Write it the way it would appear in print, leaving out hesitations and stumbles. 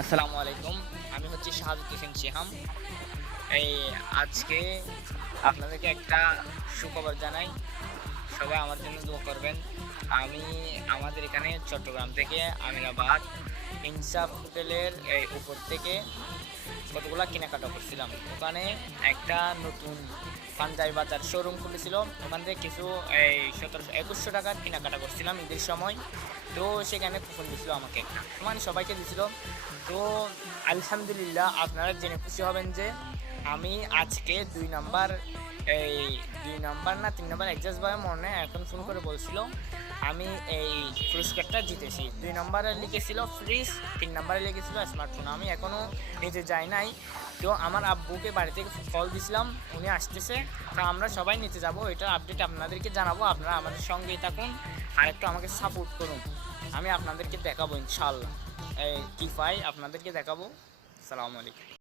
আসসালামু আলাইকুম। আমি হচ্ছি শাহাদাত হোসেন শিহাম। এই আজকে আপনাদেরকে একটা সুখবর জানাই। সবাই আমার জন্য দোয়া করবেন। আমি আমাদের এখানে চট্টগ্রাম থেকে আমিনাবাদ ইনসাফ হোটেলের এই উপর থেকে কতগুলা কেনাকাটা করছিলাম। ওখানে একটা নতুন পাঞ্জাবি বাজার শোরুম খুলেছিল। ওখান থেকে কিছু এই ১৭০০-২১০০ টাকার কেনাকাটা করছিলাম ঈদের সময়। তো সেখানে কুপন দিছিল আমাকে একটা, মানে সবাইকে দিছিল। তো আলহামদুলিল্লাহ আপনারা জেনে খুশি হবেন যে আমি আজকে ২ নাম্বার, এই ২ নাম্বার না ৩ নাম্বার এক্সাক্ট ভাবে মনে নেই, এখন ফোন করে বলছিল আমি এই পুরস্কারটা জিতেছি। ২ নাম্বারে লিখেছিল ফ্রিজ, ৩ নাম্বারে লিখেছিল স্মার্টফোন। আমি এখনও নিতে যাই নাই। তো আমার আব্বুকে বাড়ি থেকে কল দিছিলাম, উনি আসতেছে। তো আমরা সবাই নিতে যাব, এটার আপডেট আপনাদেরকে জানাবো। আপনারা আমাদের সঙ্গেই থাকুন আর একটু আমাকে সাপোর্ট করুন। আমি আপনাদেরকে দেখাবো ইনশাআল্লাহ, কী পাই আপনাদেরকে দেখাবো। আসসালামু আলাইকুম।